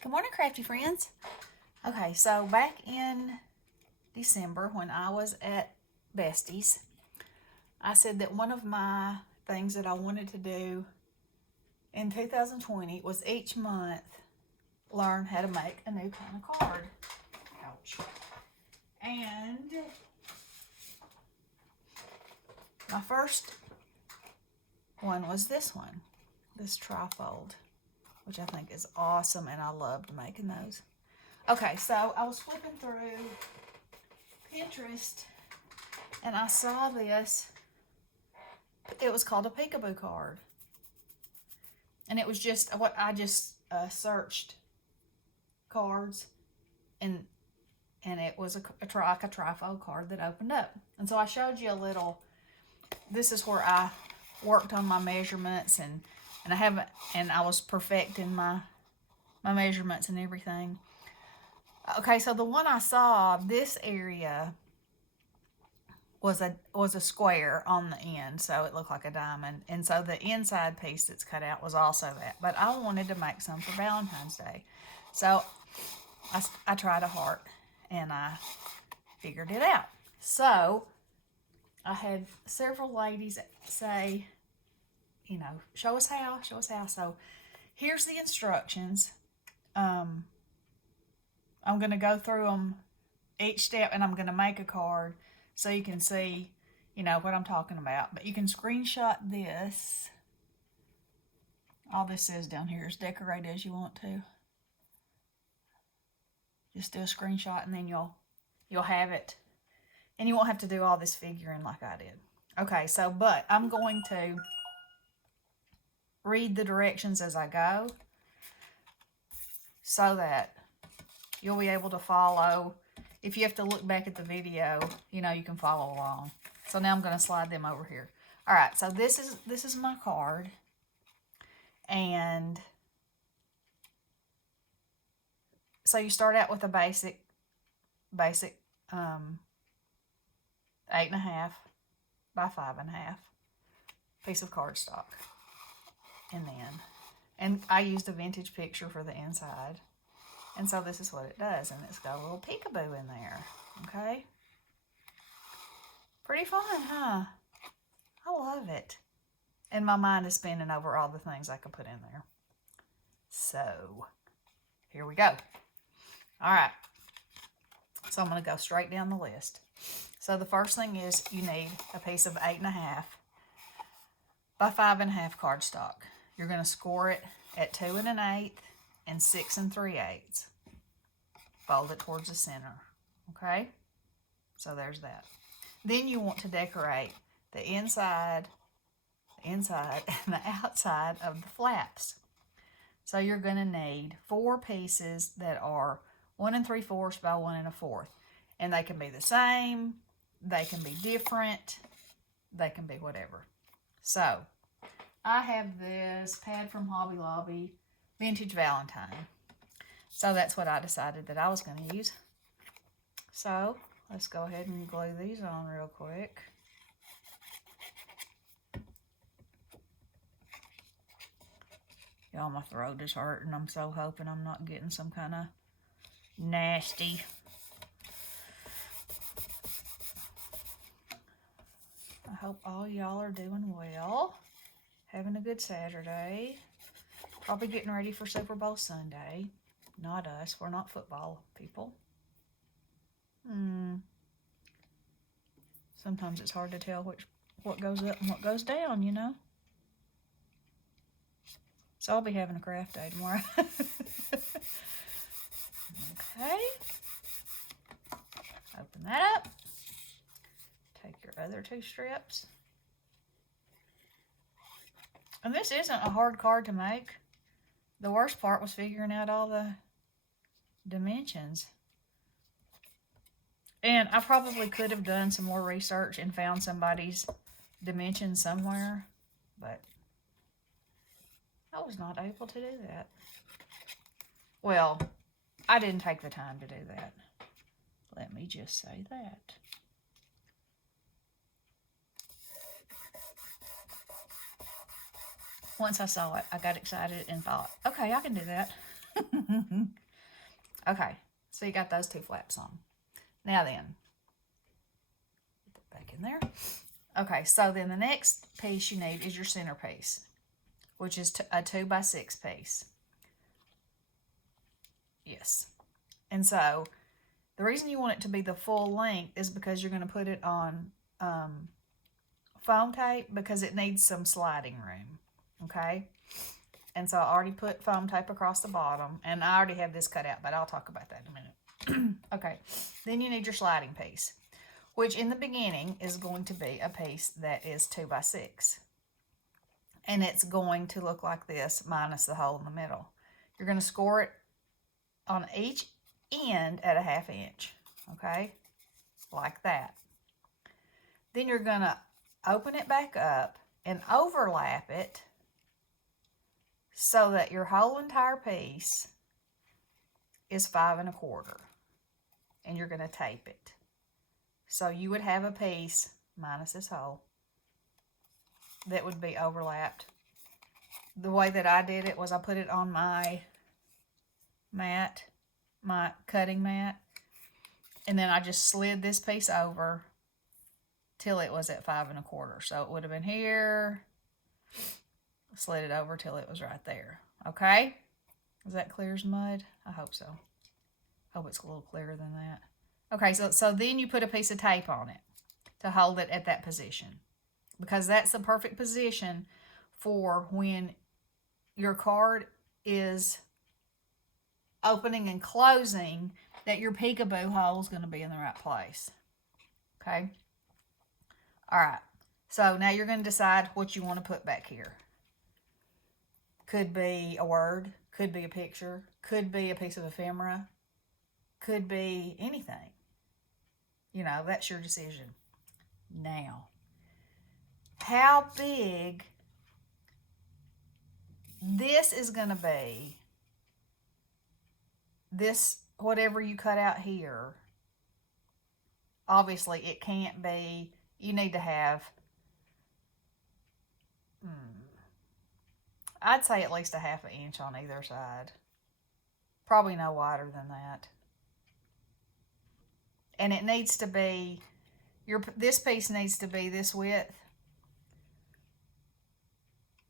Good morning, crafty friends. Okay, so back in December when I was at Besties, I said that one of my things that I wanted to do in 2020 was each month learn how to make a new kind of card. Ouch. And my first one was this one, this trifold, which I think is awesome, and I loved making those. Okay, so I was flipping through Pinterest and I saw this. It was called a peekaboo card, and it was just what I just searched cards, and it was like a trifold card that opened up. And so I showed you a little. This is where I worked on my measurements, and I was perfecting my measurements and everything. Okay, so the one I saw, this area was a square on the end, so it looked like a diamond, and so the inside piece that's cut out was also that. But I wanted to make some for Valentine's Day, so I tried a heart, and I figured it out. So I had several ladies say, show us how. So here's the instructions. I'm going to go through them each step, and I'm going to make a card so you can see, what I'm talking about. But you can screenshot this. All this says down here is decorate as you want to. Just do a screenshot, and then you'll have it. And you won't have to do all this figuring like I did. Okay, so, but I'm going to read the directions as I go so that you'll be able to follow. If you have to look back at the video, you can follow along. So now I'm going to slide them over here. All right, so this is my card, and so you start out with a basic 8.5 by 5.5 piece of cardstock, and I used a vintage picture for the inside. And so this is what it does, and it's got a little peekaboo in there, okay? Pretty fun, huh? I love it. And my mind is spinning over all the things I could put in there. So, here we go. All right. So I'm going to go straight down the list. So the first thing is you need a piece of 8.5 by 5.5 cardstock. You're going to score it at 2 1/8 and 6 3/8. Fold it towards the center, okay? So there's that. Then you want to decorate the inside, and the outside of the flaps. So you're going to need 4 pieces that are 1 3/4 by 1 1/4. And they can be the same, they can be different, they can be whatever. So I have this pad from Hobby Lobby, Vintage Valentine. So that's what I decided that I was going to use. So let's go ahead and glue these on real quick. Y'all, my throat is hurting. I'm so hoping I'm not getting some kind of nasty. I hope all y'all are doing well. Having a good Saturday. Probably getting ready for Super Bowl Sunday. Not us. We're not football people. Sometimes it's hard to tell what goes up and what goes down, So I'll be having a craft day tomorrow. Okay. Open that up. Take your other 2 strips. And this isn't a hard card to make. The worst part was figuring out all the dimensions. And I probably could have done some more research and found somebody's dimensions somewhere, but I was not able to do that. Well, I didn't take the time to do that. Let me just say that. Once I saw it, I got excited and thought, okay, I can do that. Okay, so you got those two flaps on. Now then, put that back in there. Okay, so then the next piece you need is your centerpiece, which is a 2x6 piece. Yes. And so the reason you want it to be the full length is because you're going to put it on foam tape because it needs some sliding room. Okay. And so I already put foam tape across the bottom, and I already have this cut out, but I'll talk about that in a minute. Okay. Then you need your sliding piece, which in the beginning is going to be a piece that is 2x6. And it's going to look like this minus the hole in the middle. You're going to score it on each end at a 1/2 inch, okay, like that. Then you're going to open it back up and overlap it so that your whole entire piece is 5 1/4, and you're going to tape it. So you would have a piece minus this hole that would be overlapped. The way that I did it was I put it on my mat, my cutting mat, and then I just slid this piece over till it was at 5 1/4. So it would have been here, slid it over till it was right there. Okay? Is that clear as mud? I hope so. Hope it's a little clearer than that. Okay, so then you put a piece of tape on it to hold it at that position, because that's the perfect position for when your card is opening and closing, that your peekaboo hole is going to be in the right place. Okay? All right. So now you're going to decide what you want to put back here. Could be a word, could be a picture, could be a piece of ephemera, could be anything. You know, that's your decision. Now, how big this is going to be, this, whatever you cut out here, obviously it can't be, you need to have, I'd say at least a 1/2 inch on either side. Probably no wider than that. And it needs to be, this piece needs to be this width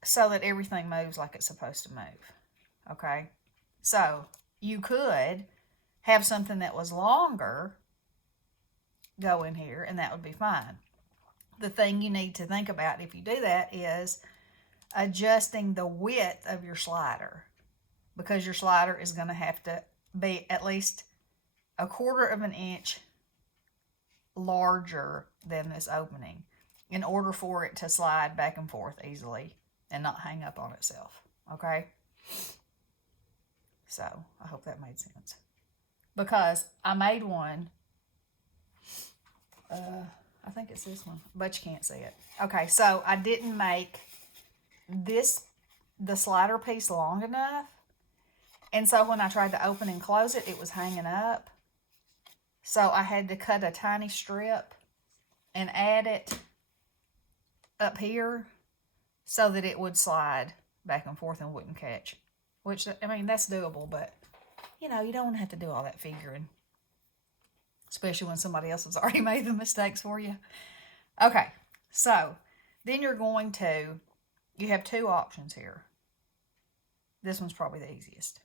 so that everything moves like it's supposed to move. Okay? So you could have something that was longer go in here, and that would be fine. The thing you need to think about if you do that is adjusting the width of your slider, because your slider is going to have to be at least 1/4 inch larger than this opening in order for it to slide back and forth easily and not hang up on itself. Okay? So I hope that made sense, because I made one, I think it's this one, but you can't see it. Okay, so I didn't make the slider piece long enough, and so when I tried to open and close it, it was hanging up. So I had to cut a tiny strip and add it up here so that it would slide back and forth and wouldn't catch. Which, I mean, that's doable, but, you know, you don't have to do all that figuring, especially when somebody else has already made the mistakes for you. Okay, so then you're going to, you have two options here. This one's probably the easiest.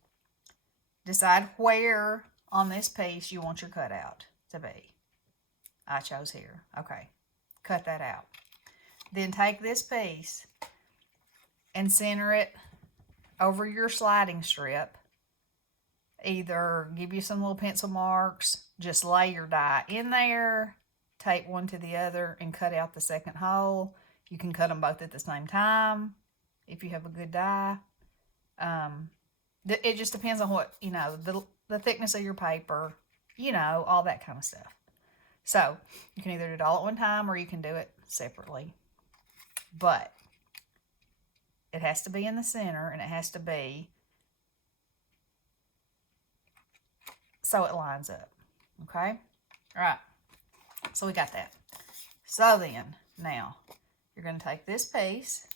Decide where on this piece you want your cutout to be. I chose here. Okay, cut that out. Then take this piece and center it over your sliding strip. Either give you some little pencil marks, just lay your die in there, tape one to the other, and cut out the second hole. You can cut them both at the same time if you have a good die. It just depends on what, you know, the thickness of your paper, you know, all that kind of stuff. So you can either do it all at one time or you can do it separately. But it has to be in the center, and it has to be so it lines up. Okay? All right. So we got that. So then, now, you're going to take this piece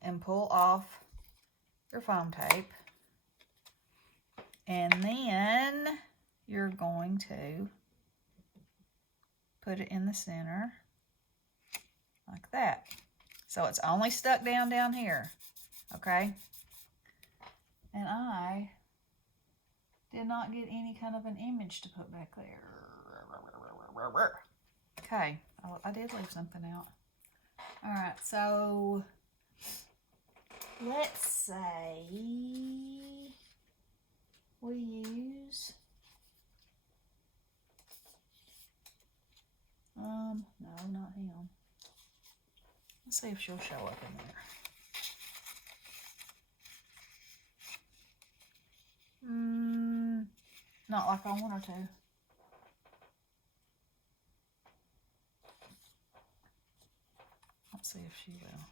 and pull off your foam tape. And then you're going to put it in the center like that. So it's only stuck down here, okay? And I did not get any kind of an image to put back there. Okay, I did leave something out. All right, so let's say we use, no, not him. Let's see if she'll show up in there. Not like I want her to. Let's see if she will.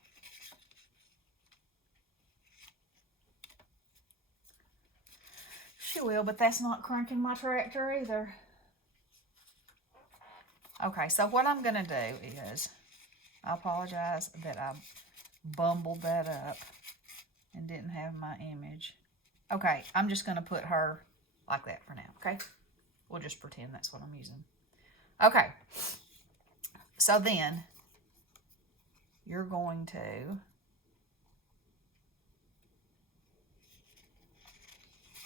She will, but that's not cranking my tractor either. Okay, so what I'm going to do is, I apologize that I bumbled that up and didn't have my image. Okay, I'm just going to put her like that for now, okay? We'll just pretend that's what I'm using. Okay, so then you're going to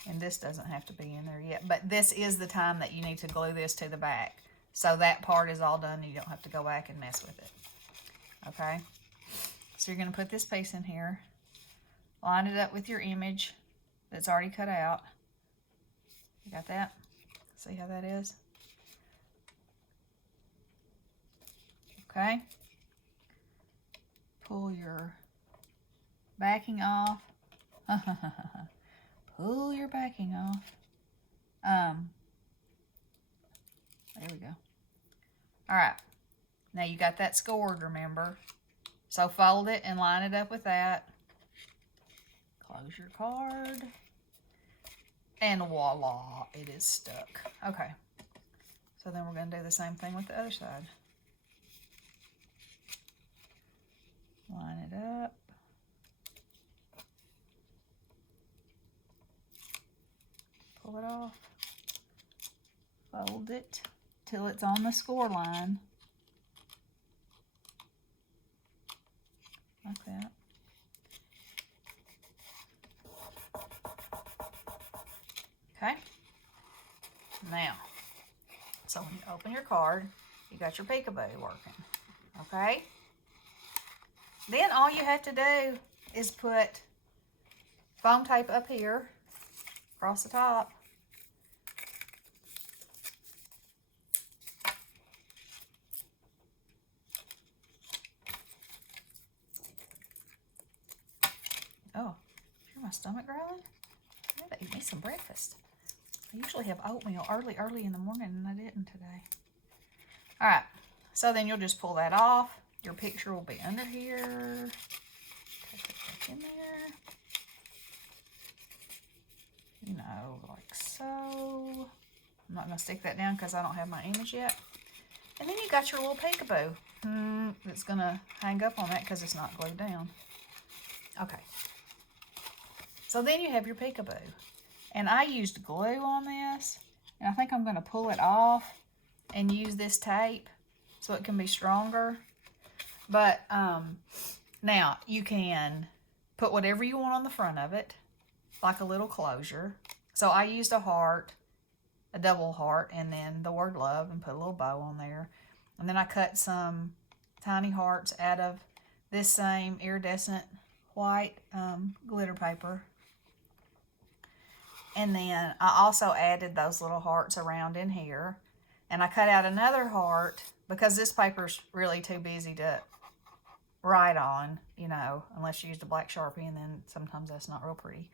and this doesn't have to be in there yet, but this is the time that you need to glue this to the back. So that part is all done. You don't have to go back and mess with it. Okay? So you're going to put this piece in here. Line it up with your image that's already cut out. You got that? See how that is? Okay? Pull your backing off. Pull your backing off. There we go. All right. Now you got that scored, remember? So fold it and line it up with that. Close your card. And voila, it is stuck. Okay. So then we're going to do the same thing with the other side. Line it up. Pull it off. Fold it till it's on the score line. Like that. Okay. Now, so when you open your card, you got your peekaboo working. Okay? Then all you have to do is put foam tape up here across the top. Oh, hear my stomach growling? I gotta eat me some breakfast. I usually have oatmeal early in the morning, and I didn't today. All right, so then you'll just pull that off. Your picture will be under here. Take it back in there. You know, like so. I'm not gonna stick that down because I don't have my image yet. And then you got your little peekaboo. It's gonna hang up on that because it's not glued down. Okay. So then you have your peekaboo. And I used glue on this. And I think I'm going to pull it off and use this tape so it can be stronger. But now you can put whatever you want on the front of it, like a little closure. So I used a heart, a double heart, and then the word love, and put a little bow on there. And then I cut some tiny hearts out of this same iridescent white glitter paper. And then I also added those little hearts around in here. And I cut out another heart because this paper's really too busy to write on, you know, unless you used a black Sharpie, and then sometimes that's not real pretty.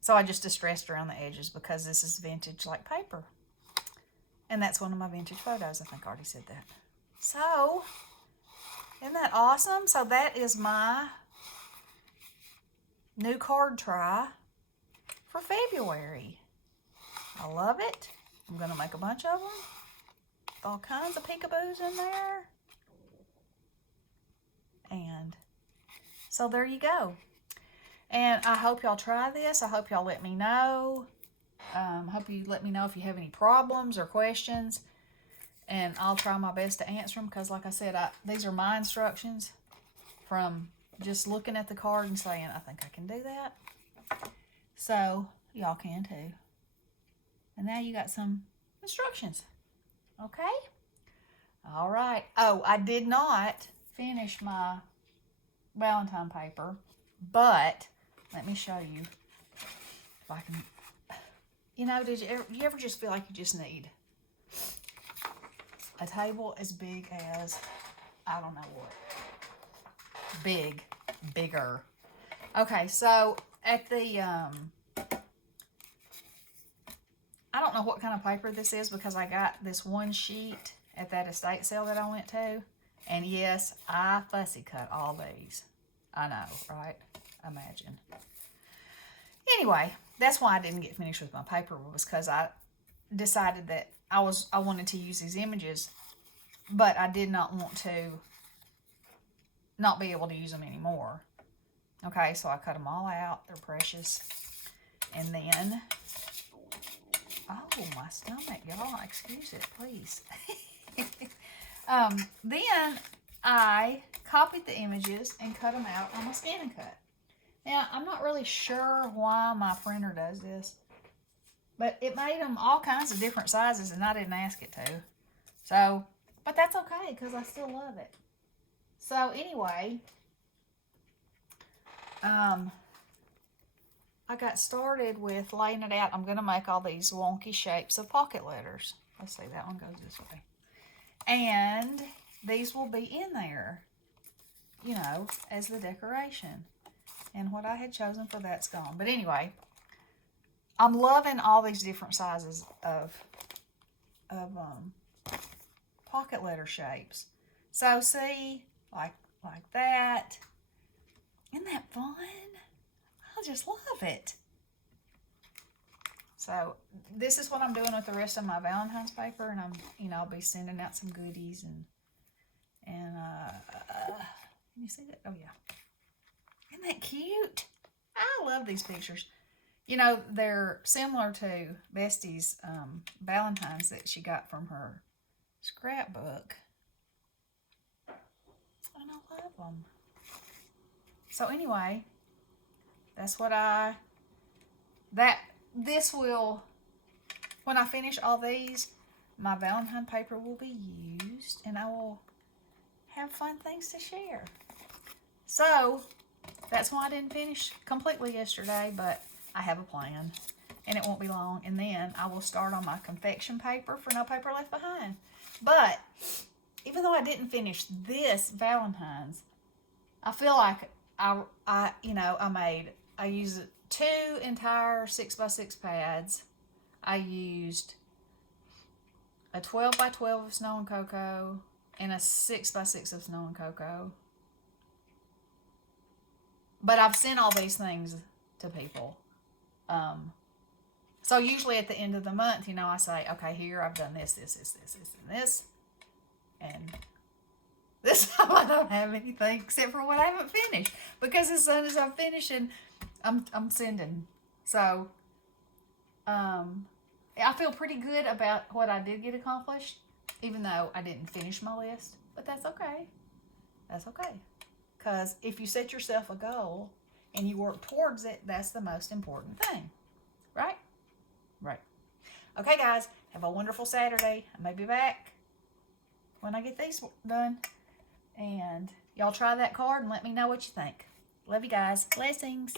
So I just distressed around the edges because this is vintage like paper. And that's one of my vintage photos. I think I already said that. So, isn't that awesome? So that is my new card try for February. I love it. I'm going to make a bunch of them with all kinds of peekaboos in there. And so there you go. And I hope y'all try this. I hope y'all let me know. Hope you let me know if you have any problems or questions. And I'll try my best to answer them because, like I said, these are my instructions from just looking at the card and saying, I think I can do that. So, y'all can too. And now you got some instructions. Okay? All right. Oh, I did not finish my Valentine paper, but let me show you if I can. You know, did you ever just feel like you just need a table as big as, I don't know what, bigger. Okay, so at the, I don't know what kind of paper this is because I got this one sheet at that estate sale that I went to. And yes, I fussy cut all these. I know, right? Imagine. Anyway, that's why I didn't get finished with my paper, was because I decided that I wanted to use these images, but I did not want to not be able to use them anymore. Okay, so I cut them all out. They're precious. And then, oh, my stomach, y'all, excuse it, please. Then I copied the images and cut them out on my Scan and Cut. Now, I'm not really sure why my printer does this, but it made them all kinds of different sizes and I didn't ask it to. So, but that's okay because I still love it. So anyway, I got started with laying it out. I'm going to make all these wonky shapes of pocket letters. Let's see, that one goes this way. And these will be in there, you know, as the decoration. And what I had chosen for that's gone. But anyway, I'm loving all these different sizes of pocket letter shapes. So see, like that. Isn't that fun? I just love it. So this is what I'm doing with the rest of my Valentine's paper, and I'll be sending out some goodies and can you see that? Oh yeah. Isn't that cute? I love these pictures. You know, they're similar to Bestie's Valentine's that she got from her scrapbook. And I love them. So anyway, that's what this will, when I finish all these, my Valentine paper will be used and I will have fun things to share. So, that's why I didn't finish completely yesterday, but I have a plan and it won't be long. And then I will start on my confection paper for No Paper Left Behind. But even though I didn't finish this Valentine's, I feel like I used 2 entire 6x6 pads. I used a 12x12 of Snow and Cocoa and a 6x6 of Snow and Cocoa. But I've sent all these things to people. So usually at the end of the month, I say, okay, here I've done this, and this. And this time I don't have anything except for what I haven't finished. Because as soon as I'm finishing, I'm sending. So I feel pretty good about what I did get accomplished, even though I didn't finish my list. But that's okay. That's okay. Because if you set yourself a goal and you work towards it, that's the most important thing. Right? Right. Okay, guys. Have a wonderful Saturday. I may be back when I get these done. And y'all try that card and let me know what you think. Love you guys. Blessings.